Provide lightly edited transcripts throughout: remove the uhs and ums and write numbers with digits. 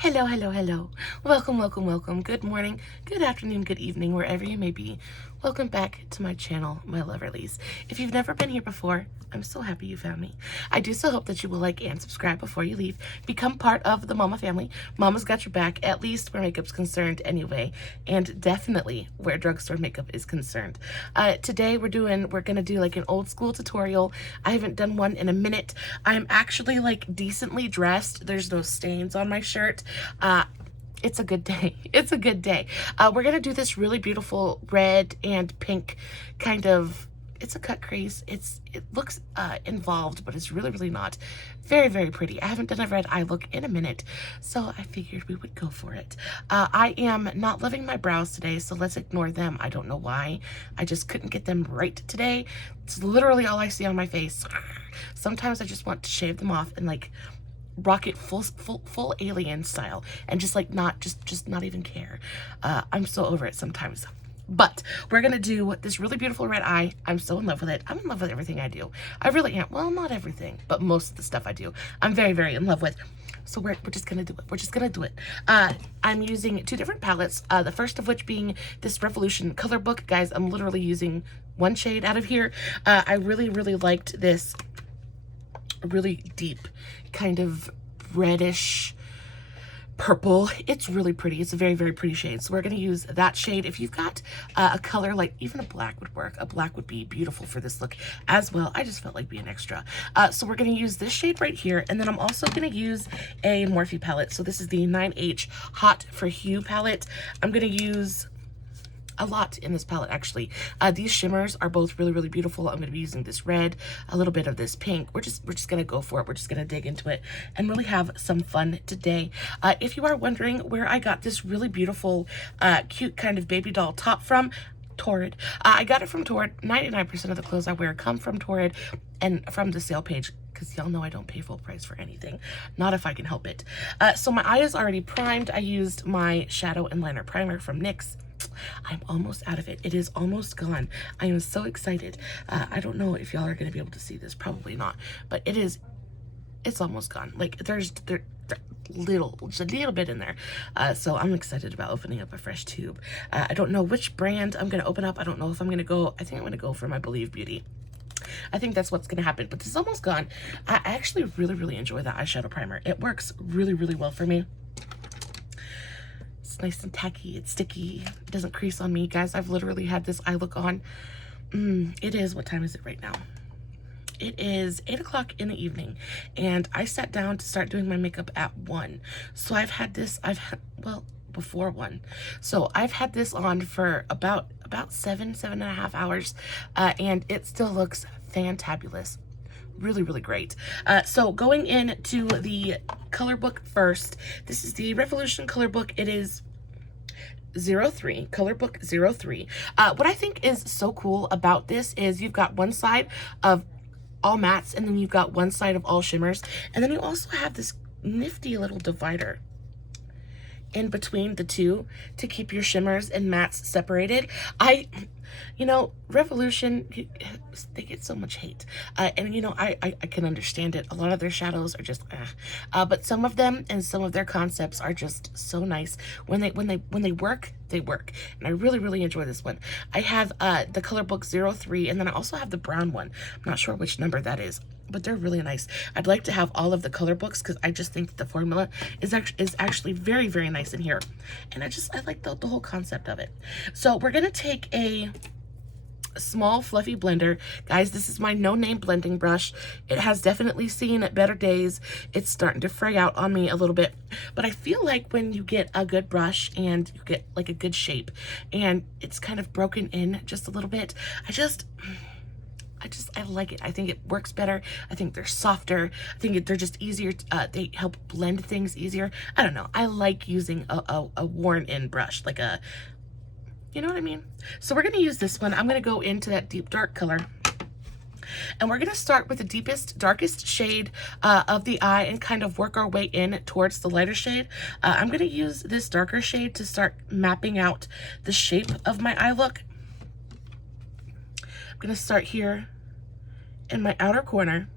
Hello, hello, hello. Welcome, welcome, welcome. Good morning, good afternoon, good evening, wherever you may be. Welcome back to my channel, my Loverlies. If you've never been here before, I'm so happy you found me. I do so hope that you will like and subscribe before you leave. Become part of the Mama family. Mama's got your back, at least where makeup's concerned anyway, and definitely where drugstore makeup is concerned. Today we're gonna do like an old school tutorial. I haven't done one in a minute. I'm actually like decently dressed. There's no stains on my shirt. It's a good day. It's a good day. We're gonna do this really beautiful red and pink kind of, it's a cut crease. It looks involved, but it's really, really not. Very, very pretty. I haven't done a red eye look in a minute, so I figured we would go for it. I am not loving my brows today, so let's ignore them. I don't know why. I just couldn't get them right today. It's literally all I see on my face. Sometimes I just want to shave them off and like rock it full alien style and just like not even care. I'm so over it sometimes. But we're gonna do this really beautiful red eye. I'm so in love with it. I'm in love with everything I do. I really am. Well, not everything, but most of the stuff I do, I'm very, very in love with. So we're just gonna do it. We're just gonna do it. I'm using two different palettes. The first of which being this Revolution color book. Guys, I'm literally using one shade out of here. I really, really liked this really deep kind of reddish purple. It's really pretty. It's a very, very pretty shade. So we're going to use that shade. If you've got a color, like even a black would work. A black would be beautiful for this look as well. I just felt like being extra. So we're going to use this shade right here. And then I'm also going to use a Morphe palette. So this is the 9H Hot For Hue palette. I'm going to use a lot in this palette actually. These shimmers are both really, really beautiful. I'm going to be using this red, a little bit of this pink. We're just going to go for it. We're just going to dig into it and really have some fun today. If you are wondering where I got this really beautiful, cute kind of baby doll top from, Torrid. I got it from Torrid. 99% of the clothes I wear come from Torrid and from the sale page, because y'all know I don't pay full price for anything. Not if I can help it. So my eye is already primed. I used my shadow and liner primer from NYX. I'm almost out of it. It is almost gone. I am so excited. I don't know if y'all are going to be able to see this. Probably not. But it's almost gone. Like there's just a little bit in there. So I'm excited about opening up a fresh tube. I don't know which brand I'm going to open up. I don't know if I'm going to go. I think I'm going to go for my Believe Beauty. I think that's what's going to happen. But this is almost gone. I actually really, really enjoy that eyeshadow primer. It works really, really well for me. It's nice and tacky. It's sticky. It doesn't crease on me. Guys, I've literally had this eye look on. It is, what time is it right now? It is 8 o'clock in the evening, and I sat down to start doing my makeup at 1. So I've had this, well, before 1. So I've had this on for about 7.5 hours, and it still looks fantabulous. Really, really great. So going into the color book first, this is the Revolution color book. It is 03, color book 03. What I think is so cool about this is you've got one side of all mattes, and then you've got one side of all shimmers, and then you also have this nifty little divider in between the two to keep your shimmers and mattes separated. You know, Revolution, they get so much hate. And you know, I can understand it. A lot of their shadows are just but some of them and some of their concepts are just so nice. When they work, they work. And I really, really enjoy this one. I have the color book 03, and then I also have the brown one. I'm not sure which number that is, but they're really nice. I'd like to have all of the color books because I just think that the formula is actually very, very nice in here. And I like the whole concept of it. So we're gonna take a small fluffy blender. Guys, this is my no-name blending brush. It has definitely seen better days. It's starting to fray out on me a little bit, but I feel like when you get a good brush and you get like a good shape and it's kind of broken in just a little bit, I like it. I think it works better. I think they're softer. I think they're just easier. They help blend things easier. I don't know. I like using a worn-in brush, like a, you know what I mean? So we're going to use this one. I'm going to go into that deep dark color. And we're going to start with the deepest, darkest shade of the eye and kind of work our way in towards the lighter shade. I'm going to use this darker shade to start mapping out the shape of my eye look. I'm going to start here in my outer corner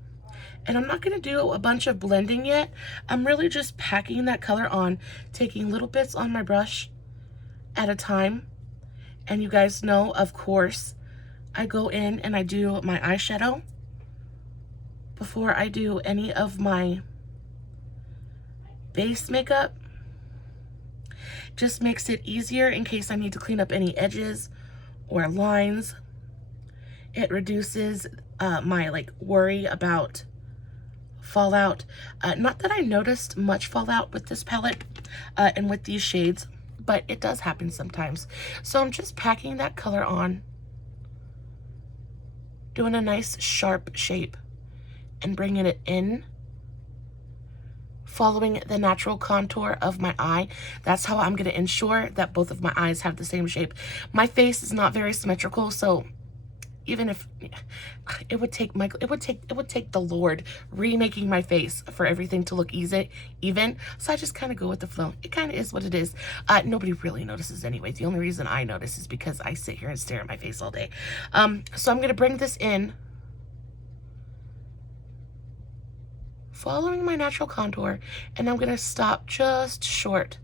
And I'm not going to do a bunch of blending yet. I'm really just packing that color on, taking little bits on my brush at a time. And you guys know, of course, I go in and I do my eyeshadow before I do any of my base makeup. Just makes it easier in case I need to clean up any edges or lines. It reduces my like worry about fallout. Not that I noticed much fallout with this palette and with these shades, but it does happen sometimes. So I'm just packing that color on, doing a nice sharp shape and bringing it in, following the natural contour of my eye. That's how I'm going to ensure that both of my eyes have the same shape. My face is not very symmetrical, so even if it would take the Lord remaking my face for everything to look even. So I just kind of go with the flow. It kind of is what it is. Nobody really notices anyway. The only reason I notice is because I sit here and stare at my face all day. So I'm going to bring this in, following my natural contour, and I'm going to stop just short,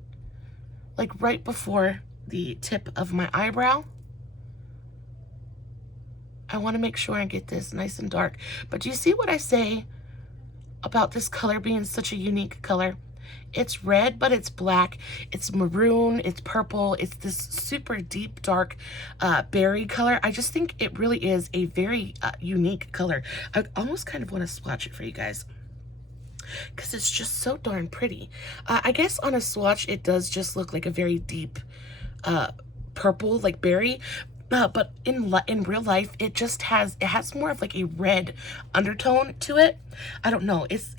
like right before the tip of my eyebrow. I want to make sure I get this nice and dark. But do you see what I say about this color being such a unique color? It's red, but it's black. It's maroon. It's purple. It's this super deep, dark berry color. I just think it really is a very unique color. I almost kind of want to swatch it for you guys, because it's just so darn pretty. I guess on a swatch, it does just look like a very deep purple, like berry. But in real life, it has more of like a red undertone to it. I don't know. It's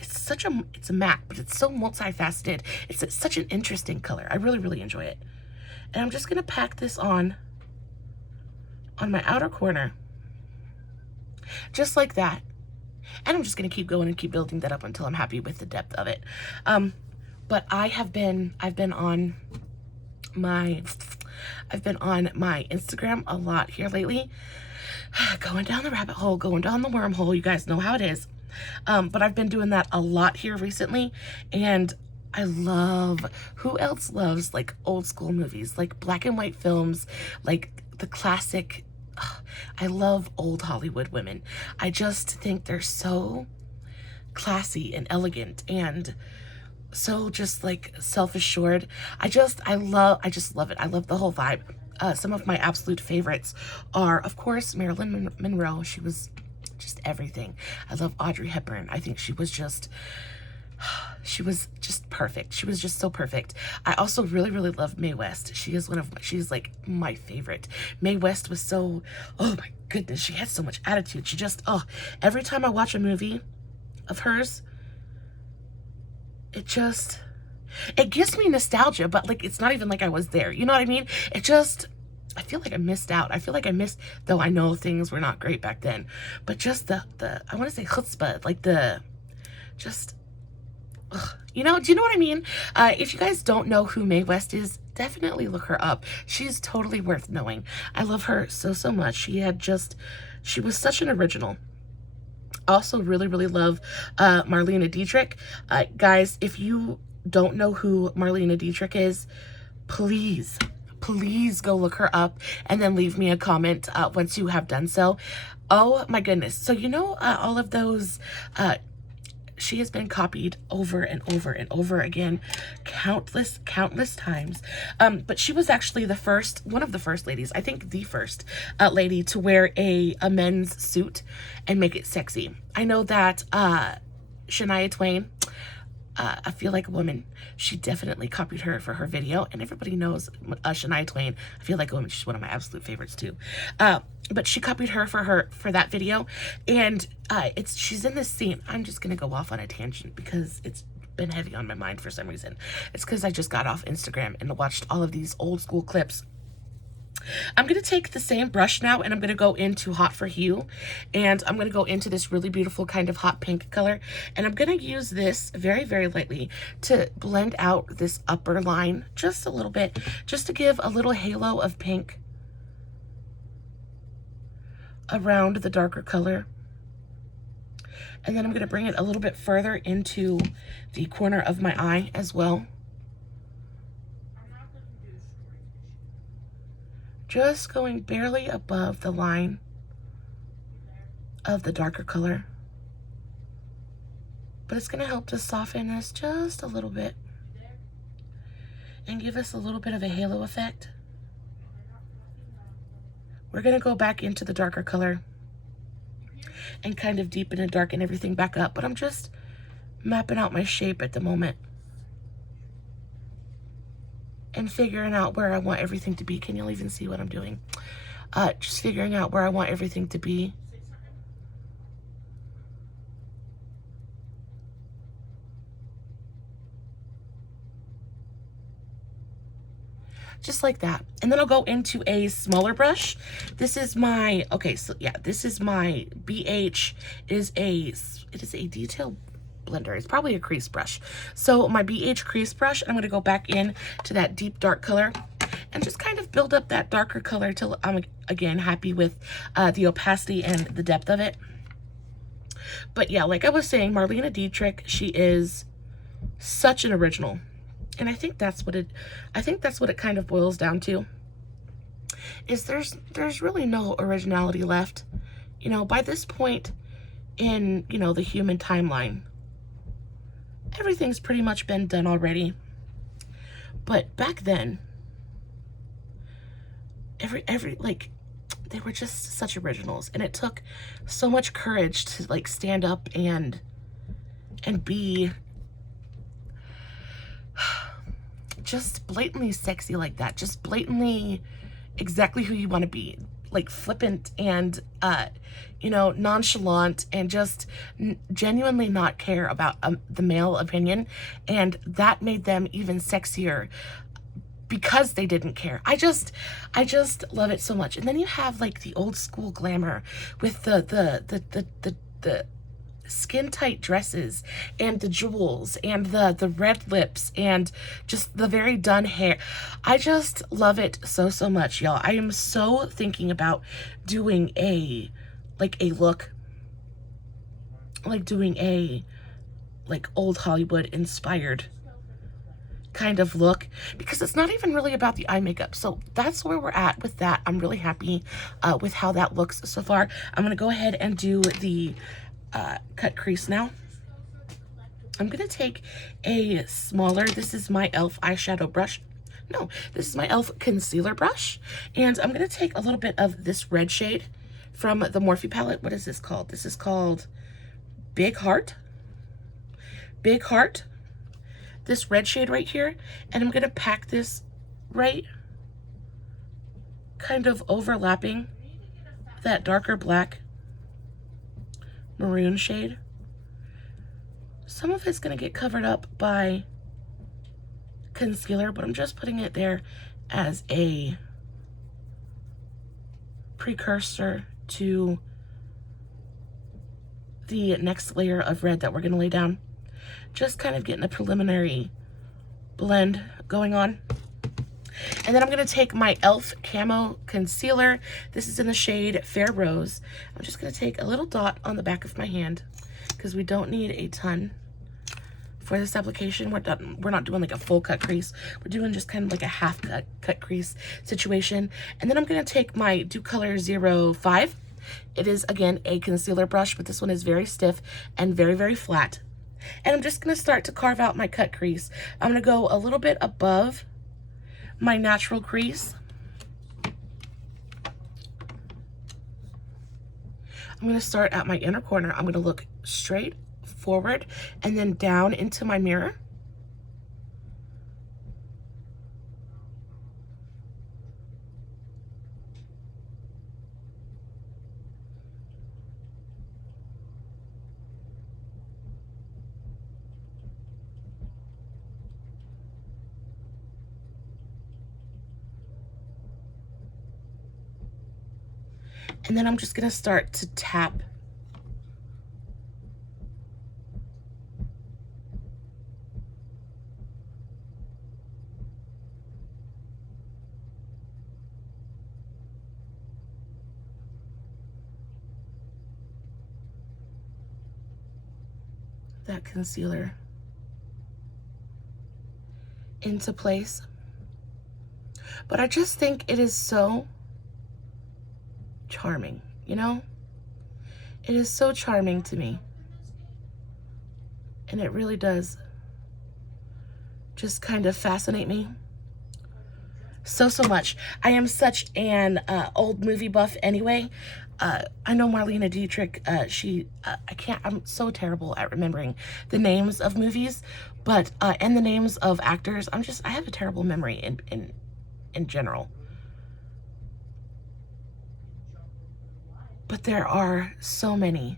a matte, but it's so multifaceted. It's such an interesting color. I really, really enjoy it. And I'm just gonna pack this on my outer corner, just like that. And I'm just gonna keep going and keep building that up until I'm happy with the depth of it. But I've been on my Instagram a lot here lately, going down the rabbit hole, going down the wormhole. You guys know how it is. But I've been doing that a lot here recently, and I love, who else loves like old school movies, like black and white films, like the classic. I love old Hollywood women. I just think they're so classy and elegant and so just like self-assured. I just love it. I love the whole vibe. Some of my absolute favorites are, of course, Marilyn Monroe. She was just everything. I love Audrey Hepburn. I think she was just perfect. She was just so perfect. I also really, really love Mae West. She's like my favorite. Mae West was so, oh my goodness, she had so much attitude. She just, every time I watch a movie of hers, it gives me nostalgia, but like, it's not even like I was there. You know what I mean? I feel like I missed out. I feel like I missed, though I know things were not great back then, but just I want to say chutzpah, like you know, do you know what I mean? If you guys don't know who Mae West is, definitely look her up. She's totally worth knowing. I love her so, so much. She was such an original. Also really, really love Marlene Dietrich. Guys, if you don't know who Marlene Dietrich is, please go look her up and then leave me a comment once you have done so. Oh my goodness. So you know, all of those, she has been copied over and over and over again, countless times. But she was actually one of the first ladies, I think the first lady to wear a men's suit and make it sexy. I know that Shania Twain, I Feel Like a Woman, she definitely copied her for her video, and everybody knows Shania Twain, I Feel Like a Woman. She's one of my absolute favorites too. But she copied her for that video, and she's in this scene. I'm just gonna go off on a tangent because it's been heavy on my mind for some reason. It's because I just got off Instagram and watched all of these old school clips. I'm going to take the same brush now, and I'm going to go into Hot For Hue, and I'm going to go into this really beautiful kind of hot pink color, and I'm going to use this very, very lightly to blend out this upper line just a little bit, just to give a little halo of pink around the darker color. And then I'm going to bring it a little bit further into the corner of my eye as well. Just going barely above the line of the darker color. But it's going to help to soften this just a little bit and give us a little bit of a halo effect. We're going to go back into the darker color and kind of deepen and darken everything back up, but I'm just mapping out my shape at the moment and figuring out where I want everything to be. Can you even see what I'm doing? Just figuring out where I want everything to be. Just like that. And then I'll go into a smaller brush. This is my, okay, so yeah, this is my BH. It is a detail blender. It's probably a crease brush. So my BH crease brush, I'm going to go back in to that deep dark color and just kind of build up that darker color till I'm, again, happy with the opacity and the depth of it. But yeah, like I was saying, Marlena Dietrich, she is such an original. And I think that's what it kind of boils down to, is there's really no originality left. You know, by this point in, you know, the human timeline, everything's pretty much been done already. But back then, like, they were just such originals, and it took so much courage to like stand up and be just blatantly sexy like that, just blatantly exactly who you want to be, like flippant and you know, nonchalant, and just genuinely not care about the male opinion, and that made them even sexier because they didn't care. I just love it so much. And then you have like the old school glamour with the skin tight dresses and the jewels and the red lips and just the very done hair. I just love it so much, y'all. I am so thinking about doing a look, like doing a like old Hollywood inspired kind of look, because it's not even really about the eye makeup. So that's where we're at with that. I'm really happy with how that looks so far. I'm gonna go ahead and do the cut crease now. I'm gonna take a smaller, this is my e.l.f. eyeshadow brush. No, this is my e.l.f. concealer brush. And I'm gonna take a little bit of this red shade from the Morphe palette. What is this called? This is called Big Heart. Big Heart. This red shade right here. And I'm gonna pack this right kind of overlapping that darker black maroon shade. Some of it's going to get covered up by concealer, but I'm just putting it there as a precursor to the next layer of red that we're going to lay down. Just kind of getting a preliminary blend going on. And then I'm going to take my e.l.f. Camo Concealer. This is in the shade Fair Rose. I'm just going to take a little dot on the back of my hand because we don't need a ton for this application. We're not doing like a full cut crease. We're doing just kind of like a half cut crease situation. And then I'm going to take my Dew Color 05. It is, again, a concealer brush, but this one is very stiff and very flat. And I'm just going to start to carve out my cut crease. I'm going to go a little bit above my natural crease. I'm going to start at my inner corner. I'm going to look straight forward and then down into my mirror. And then I'm just going to start to tap that concealer into place. But I just think it is so charming, you know? It is so charming to me. And it really does just kind of fascinate me so much. I am such an old movie buff anyway. I know Marlene Dietrich, I'm so terrible at remembering the names of movies, but, and the names of actors. I have a terrible memory in general. But there are so many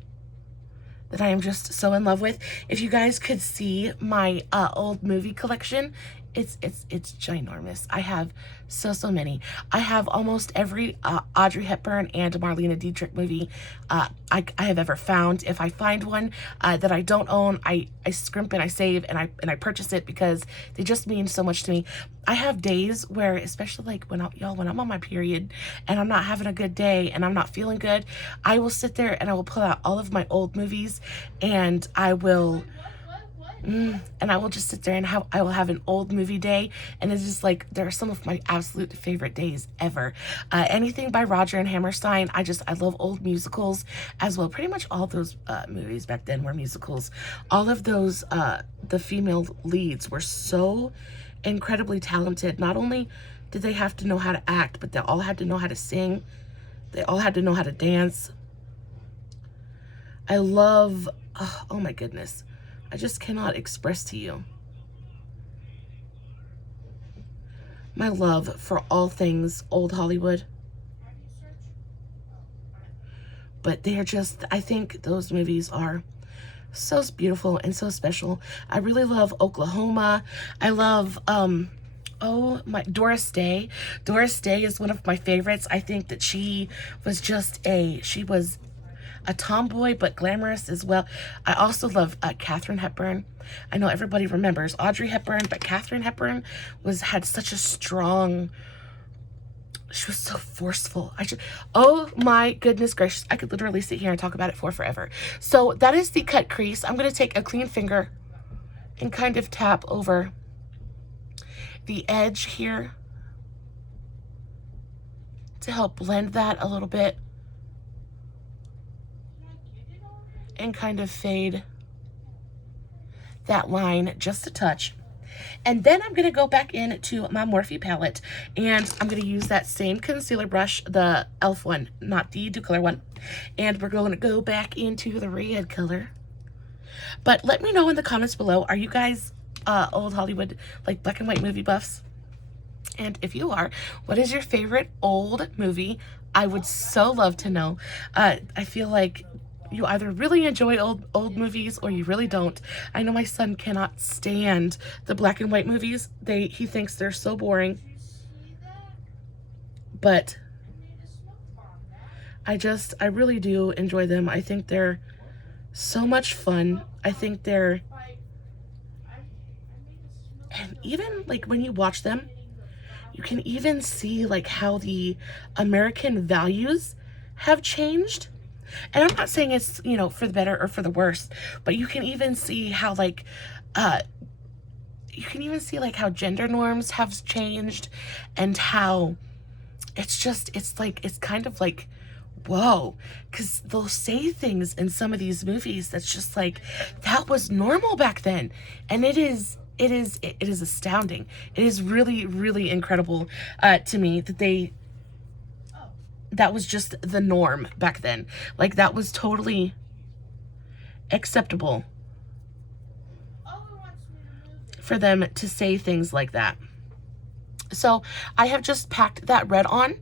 that I am just so in love with. If you guys could see my old movie collection, it's ginormous. I have so many. I have almost every Audrey Hepburn and Marlene Dietrich movie I have ever found. If I find one that I don't own, I scrimp and I save and I purchase it because they just mean so much to me. I have days where, especially like when I'm on my period and I'm not having a good day and I'm not feeling good, I will sit there and I will pull out all of my old movies and I will just sit there and I will have an old movie day, and it's just like, they're some of my absolute favorite days ever. Anything by Roger and Hammerstein, I love old musicals as well. Pretty much all those movies back then were musicals. All of those, the female leads were so incredibly talented. Not only did they have to know how to act, but they all had to know how to sing. They all had to know how to dance. I love, oh my goodness. I just cannot express to you my love for all things old Hollywood. But they are just, I think those movies are so beautiful and so special. I really love Oklahoma. I love, Doris Day. Doris Day is one of my favorites. I think that she was a tomboy, but glamorous as well. I also love Katharine Hepburn. I know everybody remembers Audrey Hepburn, but Katharine Hepburn had such a strong, she was so forceful. Oh my goodness gracious. I could literally sit here and talk about it for forever. So that is the cut crease. I'm going to take a clean finger and kind of tap over the edge here to help blend that a little bit. And kind of fade that line just a touch. And then I'm going to go back into my Morphe palette, and I'm going to use that same concealer brush, the e.l.f. one, not the Dew Color one. And we're going to go back into the red color. But let me know in the comments below, are you guys old Hollywood, like black and white movie buffs? And if you are, what is your favorite old movie? I would so love to know. I feel like you either really enjoy old movies or you really don't. I know my son cannot stand the black and white movies. He thinks they're so boring. But I really do enjoy them. I think they're so much fun. I think and even like when you watch them, you can even see like how the American values have changed. And I'm not saying it's, you know, for the better or for the worse, but you can even see how like, how gender norms have changed, and how it's kind of like, whoa, because they'll say things in some of these movies that's just like, that was normal back then. And it is astounding. It is really, really incredible to me that was just the norm back then. Like, that was totally acceptable for them to say things like that. So I have just packed that red on,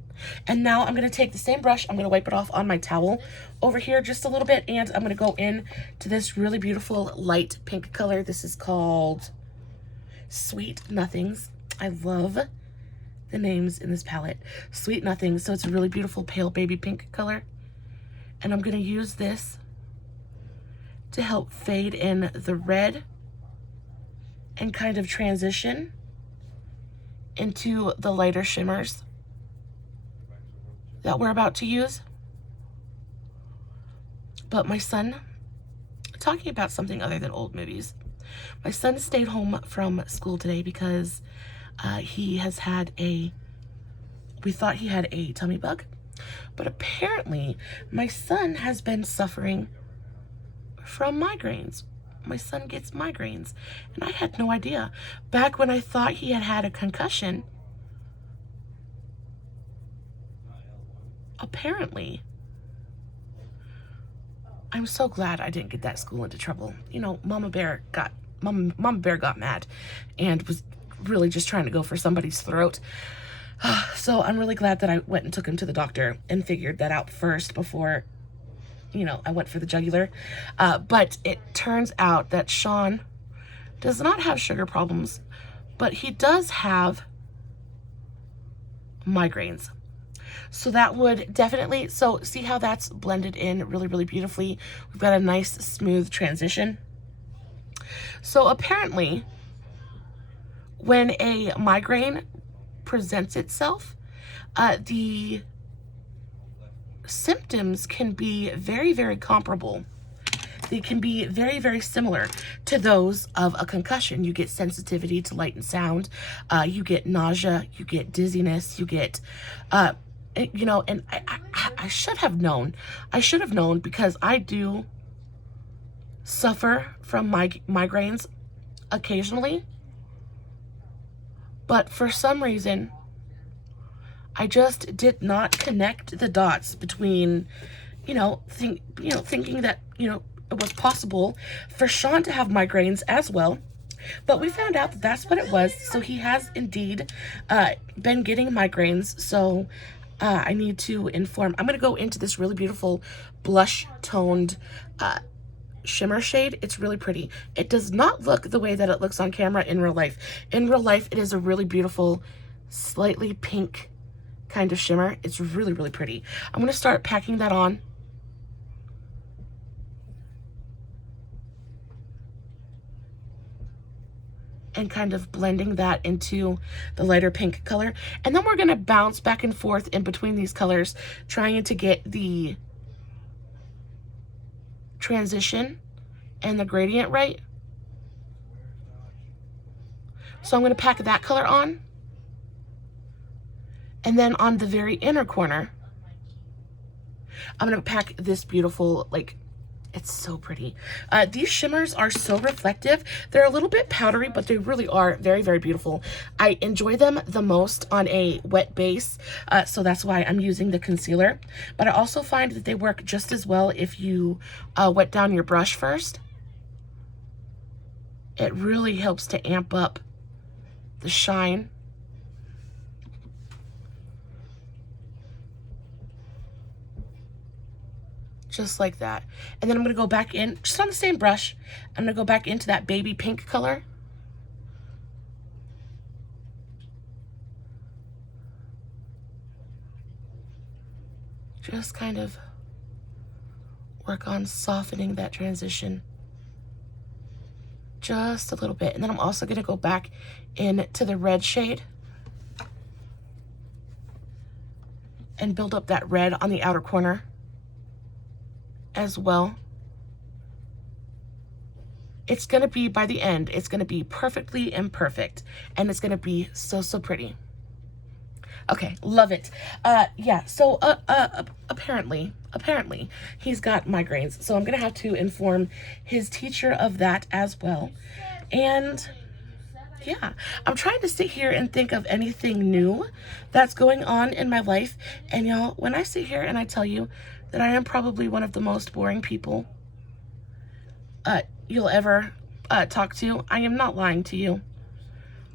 and now I'm going to take the same brush. I'm going to wipe it off on my towel over here just a little bit, and I'm going to go in to this really beautiful light pink color. This is called Sweet Nothings. I love the names in this palette. Sweet Nothings. So it's a really beautiful pale baby pink color. And I'm going to use this to help fade in the red and kind of transition into the lighter shimmers that we're about to use. But my son talking about something other than old movies. My son stayed home from school today because he has had we thought he had a tummy bug, but apparently my son has been suffering from migraines. My son gets migraines, and I had no idea. Back when I thought he had had a concussion, apparently, I'm so glad I didn't get that school into trouble. You know, Mama Bear got mad and was really just trying to go for somebody's throat. So I'm really glad that I went and took him to the doctor and figured that out first before, you know, I went for the jugular. But it turns out that Sean does not have sugar problems, but he does have migraines. So that would definitely, so see how that's blended in really, really beautifully. We've got a nice smooth transition. So apparently, when a migraine presents itself, the symptoms can be very, very comparable. They can be very, very similar to those of a concussion. You get sensitivity to light and sound, you get nausea, you get dizziness, you get, you know, and I should have known. I should have known because I do suffer from migraines occasionally. But for some reason, I just did not connect the dots between, thinking that, it was possible for Sean to have migraines as well. But we found out that that's what it was. So he has indeed been getting migraines. So I need to inform. I'm going to go into this really beautiful blush toned shimmer shade. It's really pretty. It does not look the way that it looks on camera in real life. In real life, it is a really beautiful, slightly pink kind of shimmer. It's really, really pretty. I'm going to start packing that on. And kind of blending that into the lighter pink color. And then we're going to bounce back and forth in between these colors, trying to get the transition and the gradient right. So I'm going to pack that color on. And then on the very inner corner, I'm going to pack this beautiful, it's so pretty. These shimmers are so reflective. They're a little bit powdery, but they really are very, very beautiful. I enjoy them the most on a wet base, so that's why I'm using the concealer. But I also find that they work just as well if you wet down your brush first. It really helps to amp up the shine. Just like that. And then I'm going to go back in, just on the same brush, I'm going to go back into that baby pink color. Just kind of work on softening that transition just a little bit. And then I'm also going to go back into the red shade and build up that red on the outer corner as well. It's going to be, by the end, it's going to be perfectly imperfect, and it's going to be so, so pretty. Okay, love it. Yeah, so apparently he's got migraines, so I'm going to have to inform his teacher of that as well. And yeah, I'm trying to sit here and think of anything new that's going on in my life. And y'all, when I sit here and I tell you that I am probably one of the most boring people you'll ever talk to, I am not lying to you.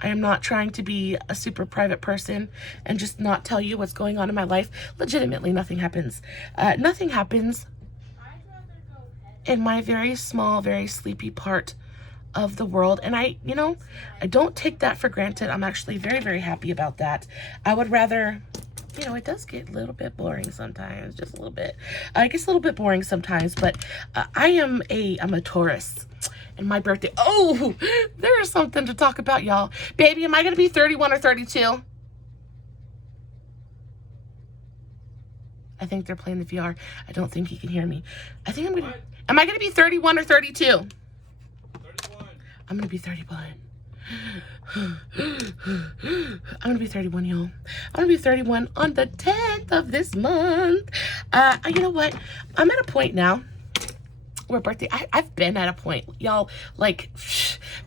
I am not trying to be a super private person and just not tell you what's going on in my life. Legitimately, nothing happens. Nothing happens in my very small, very sleepy part of the world. And I don't take that for granted. I'm actually very, very happy about that. I would rather, it does get a little bit boring sometimes, just a little bit. It gets a little bit boring sometimes, but I'm a Taurus. And my birthday, oh, there is something to talk about, y'all. Baby, am I going to be 31 or 32? I think they're playing the VR. I don't think he can hear me. I think I'm going to, Am I going to be 31 or 32? 31. I'm going to be 31. I'm going to be 31, y'all. I'm going to be 31 on the 10th of this month. You know what? I'm at a point now where I've been at a point, y'all, like,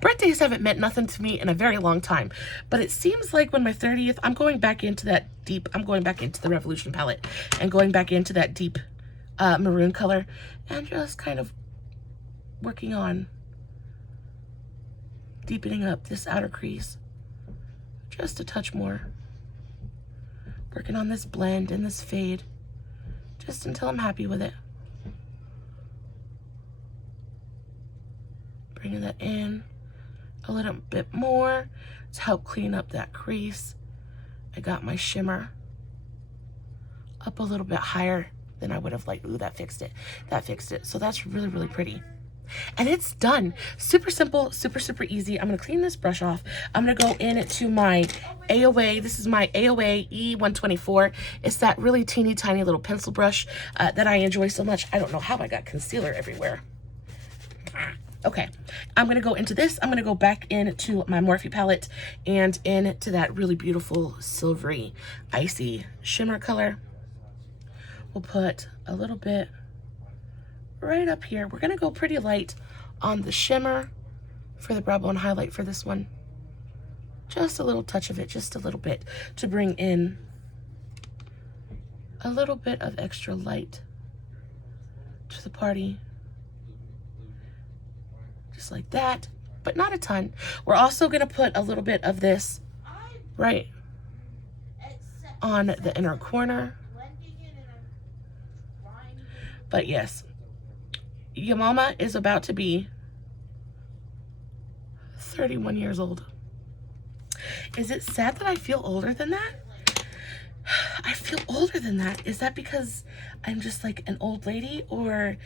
birthdays haven't meant nothing to me in a very long time. But it seems like when my 30th, I'm going back into that deep, I'm going back into the Revolution palette and going back into that deep maroon color and just kind of working on deepening up this outer crease just a touch more. Working on this blend and this fade just until I'm happy with it. Bringing that in a little bit more to help clean up that crease. I got my shimmer up a little bit higher than I would have liked. Ooh, that fixed it. That fixed it. So that's really, really pretty. And it's done. Super simple, super, super easy. I'm going to clean this brush off. I'm going to go into my AOA. This is my AOA E124. It's that really teeny tiny little pencil brush that I enjoy so much. I don't know how I got concealer everywhere. Okay, I'm going to go into this. I'm going to go back into my Morphe palette and into that really beautiful silvery icy shimmer color. We'll put a little bit right up here. We're going to go pretty light on the shimmer for the brow bone highlight for this one. Just a little touch of it, just a little bit, to bring in a little bit of extra light to the party. Just like that, but not a ton. We're also going to put a little bit of this right on the inner corner. But yes, your mama is about to be 31 years old. Is it sad that I feel older than that? I feel older than that. Is that because I'm just like an old lady, or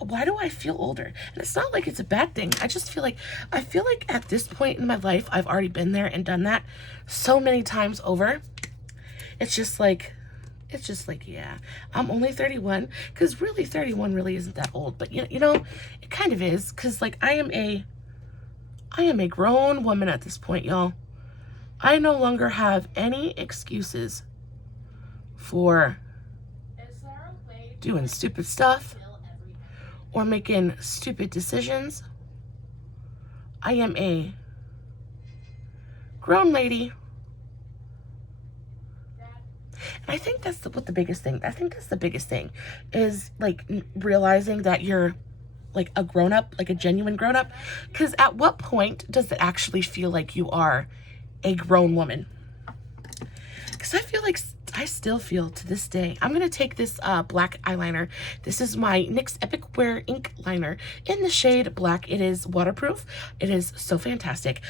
why do I feel older? And it's not like it's a bad thing. I just feel like, at this point in my life, I've already been there and done that so many times over. It's just like, yeah, I'm only 31, because really 31 really isn't that old. But you know, it kind of is, because like I am a grown woman at this point, y'all. I no longer have any excuses for doing stupid stuff or making stupid decisions. I am a grown lady. And I think that's what the biggest thing, is like realizing that you're like a grown-up, like a genuine grown-up. Because at what point does it actually feel like you are a grown woman? Because I feel like I still feel to this day. I'm going to take this black eyeliner. This is my NYX Epic Wear ink liner in the shade black. It is waterproof. It is so fantastic.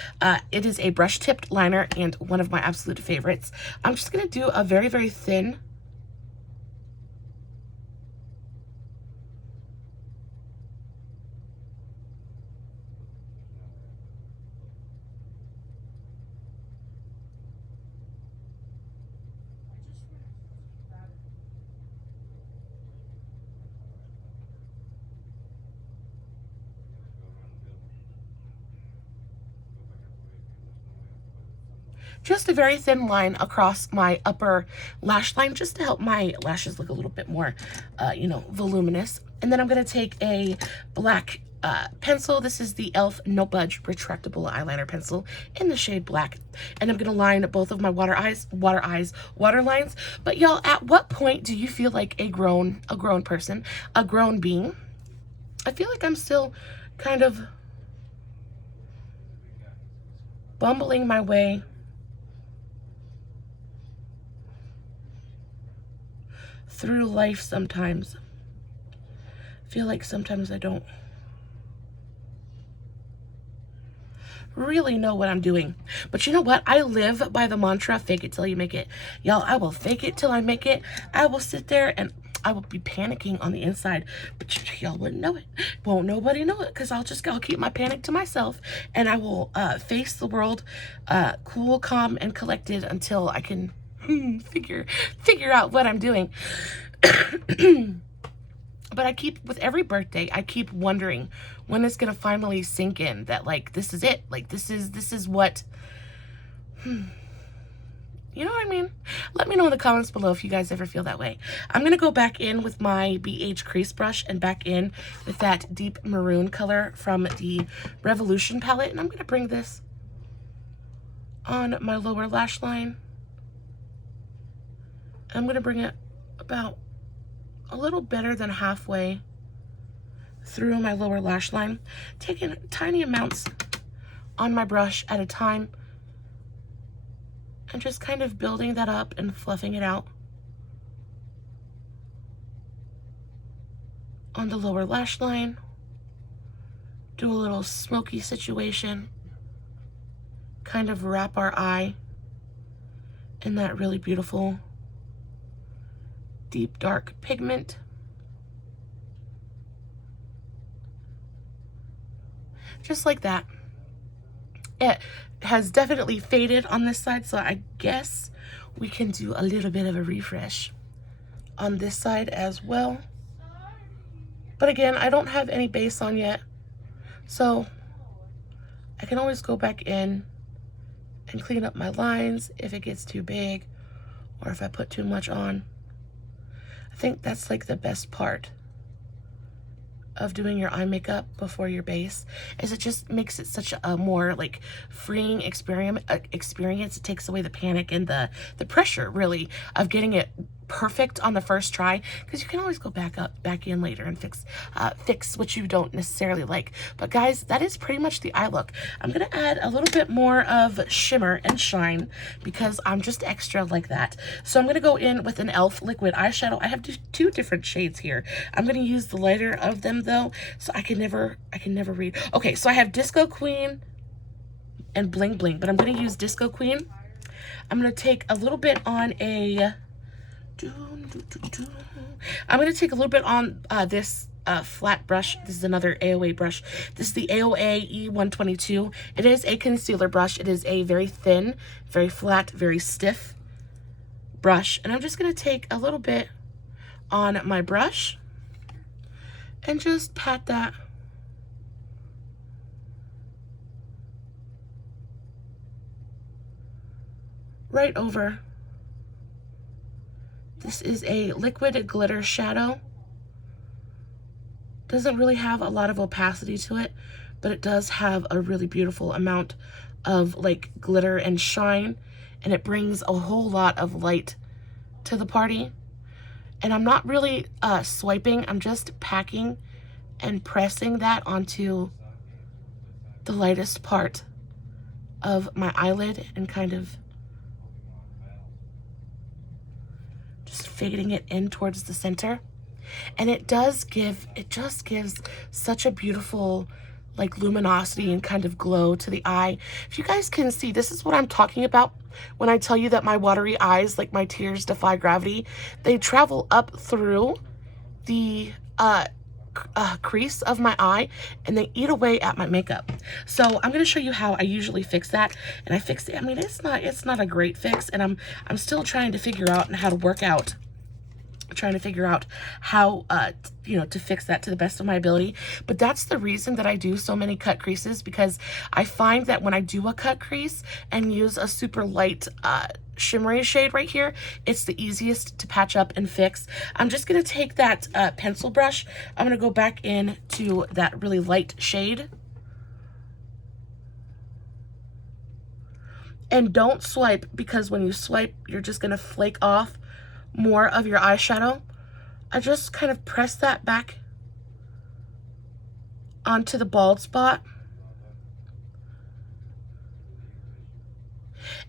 It is a brush tipped liner and one of my absolute favorites. I'm just going to do a very, very thin just a very thin line across my upper lash line, just to help my lashes look a little bit more, you know, voluminous. And then I'm going to take a black pencil. This is the e.l.f. No Budge retractable eyeliner pencil in the shade black. And I'm going to line both of my water lines. But y'all, at what point do you feel like a grown person, a grown being? I feel like I'm still kind of bumbling my way through life sometimes. I feel like sometimes I don't really know what I'm doing. But you know what? I live by the mantra, fake it till you make it. Y'all, I will fake it till I make it. I will sit there and I will be panicking on the inside, but y'all wouldn't know it. Won't nobody know it, because I'll keep my panic to myself, and I will face the world cool, calm, and collected until I can figure out what I'm doing. But I keep, with every birthday, I keep wondering when it's gonna finally sink in that, like, this is it. Like, this is what, you know what I mean? Let me know in the comments below if you guys ever feel that way. I'm gonna go back in with my BH crease brush and back in with that deep maroon color from the Revolution palette. And I'm gonna bring this on my lower lash line. I'm gonna bring it about a little better than halfway through my lower lash line, taking tiny amounts on my brush at a time and just kind of building that up and fluffing it out on the lower lash line. Do a little smoky situation, kind of wrap our eye in that really beautiful deep dark pigment. Just like that. It has definitely faded on this side, so I guess we can do a little bit of a refresh on this side as well. But again, I don't have any base on yet, so I can always go back in and clean up my lines if it gets too big or if I put too much on. I think that's like the best part of doing your eye makeup before your base, is it just makes it such a more like freeing experience. It takes away the panic and the pressure really of getting it perfect on the first try, because you can always go back in later and fix what you don't necessarily like. But guys, that is pretty much the eye look. I'm gonna add a little bit more of shimmer and shine because I'm just extra like that. So I'm gonna go in with an e.l.f. liquid eyeshadow. I have two different shades here. I'm gonna use the lighter of them though, so I can never read. Okay, so I have Disco Queen and Bling Bling, but I'm gonna use Disco Queen. I'm gonna take a little bit on a I'm going to take a little bit on this flat brush. This is another AOA brush. This is the AOA E122. It is a concealer brush. It is a very thin, very flat, very stiff brush. And I'm just going to take a little bit on my brush and just pat that right over. This is a liquid glitter shadow. Doesn't really have a lot of opacity to it, but it does have a really beautiful amount of like glitter and shine, and it brings a whole lot of light to the party. And I'm not really swiping, I'm just packing and pressing that onto the lightest part of my eyelid and kind of just fading it in towards the center. And it just gives such a beautiful like luminosity and kind of glow to the eye. If you guys can see, this is what I'm talking about when I tell you that my watery eyes, like my tears defy gravity. They travel up through the crease of my eye and they eat away at my makeup. So I'm going to show you how I usually fix that. And I fix it. I mean, it's not a great fix, and I'm still trying to figure out how to work out, trying to figure out how you know, to fix that to the best of my ability. But that's the reason that I do so many cut creases, because I find that when I do a cut crease and use a super light shimmery shade right here, it's the easiest to patch up and fix. I'm just gonna take that pencil brush. I'm gonna go back in to that really light shade. And don't swipe, because when you swipe, you're just gonna flake off more of your eyeshadow. I just kind of press that back onto the bald spot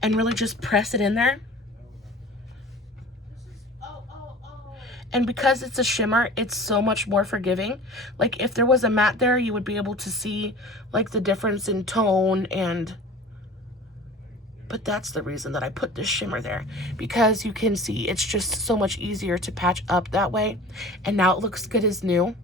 and really just press it in there. And because it's a shimmer, it's so much more forgiving. Like if there was a matte there, you would be able to see like the difference in tone, and but that's the reason that I put this shimmer there, because you can see it's just so much easier to patch up that way. And now it looks good as new.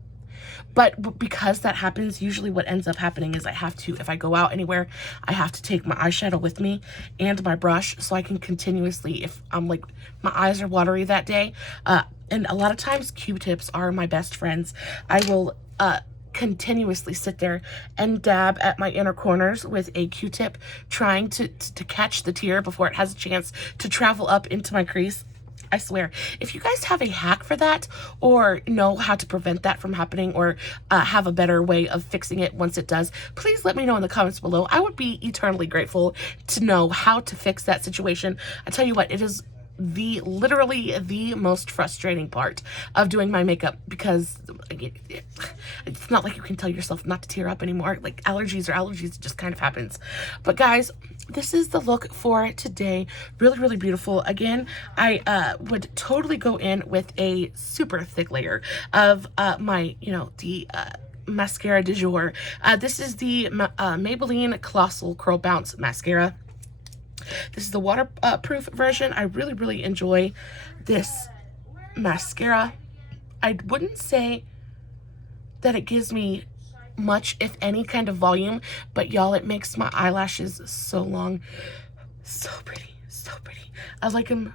But because that happens, usually what ends up happening is I have to, if I go out anywhere, I have to take my eyeshadow with me and my brush so I can continuously, if I'm like, my eyes are watery that day, and a lot of times Q-tips are my best friends. I will continuously sit there and dab at my inner corners with a Q-tip, trying to catch the tear before it has a chance to travel up into my crease. I swear, if you guys have a hack for that, or know how to prevent that from happening, or have a better way of fixing it once it does, please let me know in the comments below. I would be eternally grateful to know how to fix that situation. I tell you what, it is literally the most frustrating part of doing my makeup, because it's not like you can tell yourself not to tear up anymore. Like, allergies are allergies, it just kind of happens. But guys, this is the look for today. Really, really beautiful. Again, I would totally go in with a super thick layer of my, the mascara du jour. This is the Maybelline Colossal Curl Bounce Mascara. This is the waterproof version. I really, really enjoy this mascara. I wouldn't say that it gives me much, if any, kind of volume, but y'all, it makes my eyelashes so long. So pretty, so pretty. I like them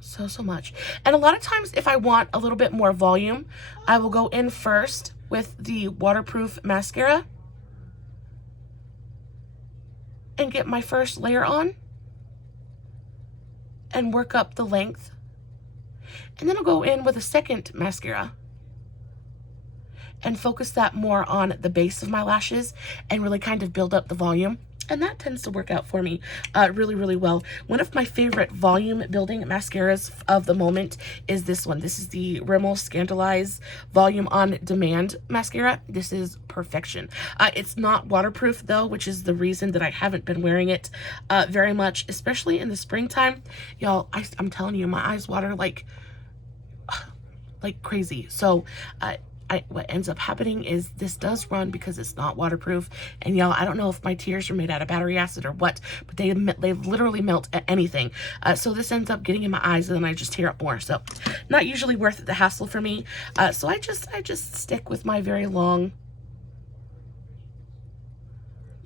so much. And a lot of times, if I want a little bit more volume, I will go in first with the waterproof mascara and get my first layer on and work up the length. And then I'll go in with a second mascara and focus that more on the base of my lashes and really kind of build up the volume. And that tends to work out for me really, really well. One of my favorite volume building mascaras of the moment is this one. This is the Rimmel Scandalize Volume on Demand Mascara. This is perfection. It's not waterproof though, which is the reason that I haven't been wearing it very much, especially in the springtime. Y'all, I'm telling you, my eyes water like crazy. So what ends up happening is this does run because it's not waterproof. And y'all, I don't know if my tears are made out of battery acid or what, but they literally melt at anything. So this ends up getting in my eyes, and then I just tear up more. So not usually worth the hassle for me. So I just stick with my very long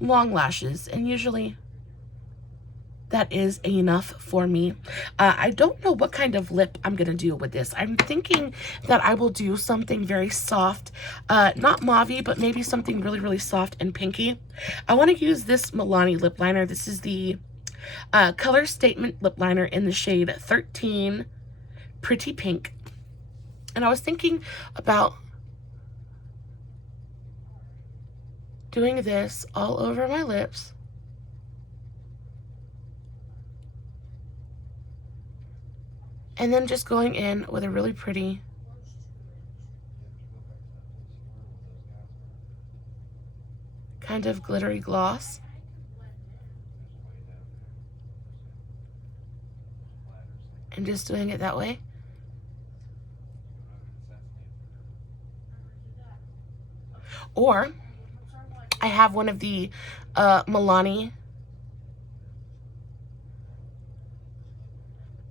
lashes, and usually that is enough for me. I don't know what kind of lip I'm gonna do with this. I'm thinking that I will do something very soft, not mauve-y, but maybe something really, really soft and pinky. I want to use this Milani lip liner. This is the Color Statement lip liner in the shade 13 Pretty Pink. And I was thinking about doing this all over my lips. And then just going in with a really pretty kind of glittery gloss. And just doing it that way. Or I have one of the Milani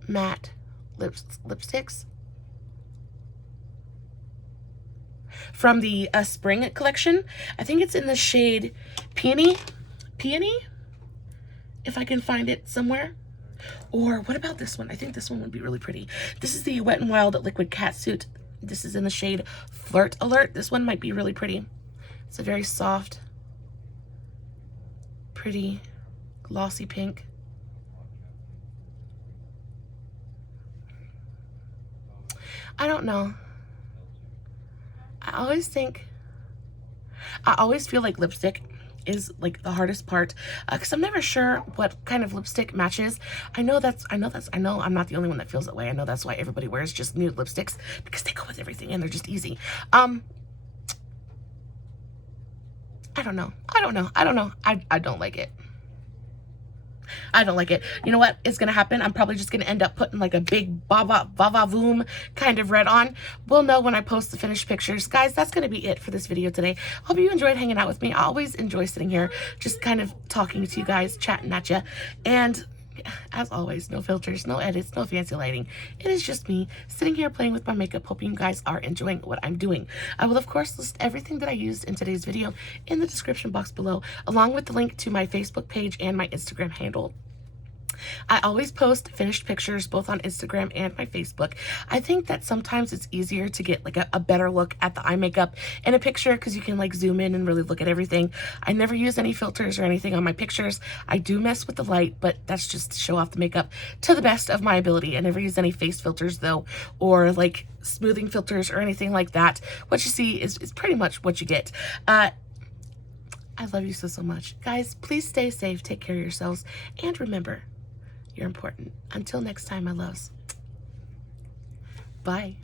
matte lipsticks from the spring collection. I think it's in the shade Peony, if I can find it somewhere. Or what about this one? I think this one would be really pretty. This is the Wet n Wild Liquid Catsuit. This is in the shade Flirt Alert. This one might be really pretty. It's a very soft, pretty, glossy pink. I don't know. I always feel like lipstick is like the hardest part, because I'm never sure what kind of lipstick matches. I know I'm not the only one that feels that way. I know that's why everybody wears just nude lipsticks, because they go with everything and they're just easy. I don't know. I don't like it. I don't like it. You know what is going to happen? I'm probably just going to end up putting like a big va-va-voom kind of red on. We'll know when I post the finished pictures. Guys, that's going to be it for this video today. Hope you enjoyed hanging out with me. I always enjoy sitting here, just kind of talking to you guys, chatting at you. And as always, no filters, no edits, no fancy lighting. It is just me sitting here playing with my makeup, hoping you guys are enjoying what I'm doing. I will, of course, list everything that I used in today's video in the description box below, along with the link to my Facebook page and my Instagram handle. I always post finished pictures both on Instagram and my Facebook. I think that sometimes it's easier to get like a better look at the eye makeup in a picture because you can like zoom in and really look at everything. I never use any filters or anything on my pictures. I do mess with the light, but that's just to show off the makeup to the best of my ability. I never use any face filters though, or like smoothing filters or anything like that. What you see is pretty much what you get. I love you so much. Guys, please stay safe, take care of yourselves, and remember, you're important. Until next time, my loves. Bye.